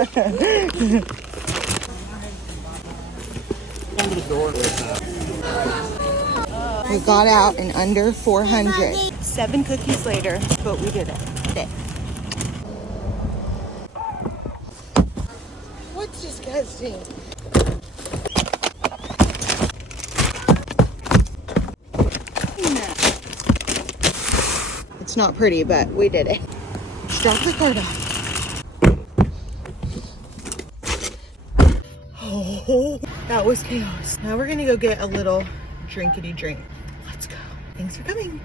We got out in under 400. 7 cookies later, but we did it. Okay. What's disgusting? It's not pretty, but we did it. Let's drop the cart off. Oh, that was chaos. Now we're gonna go get a little drinkity drink. Let's go. Thanks for coming.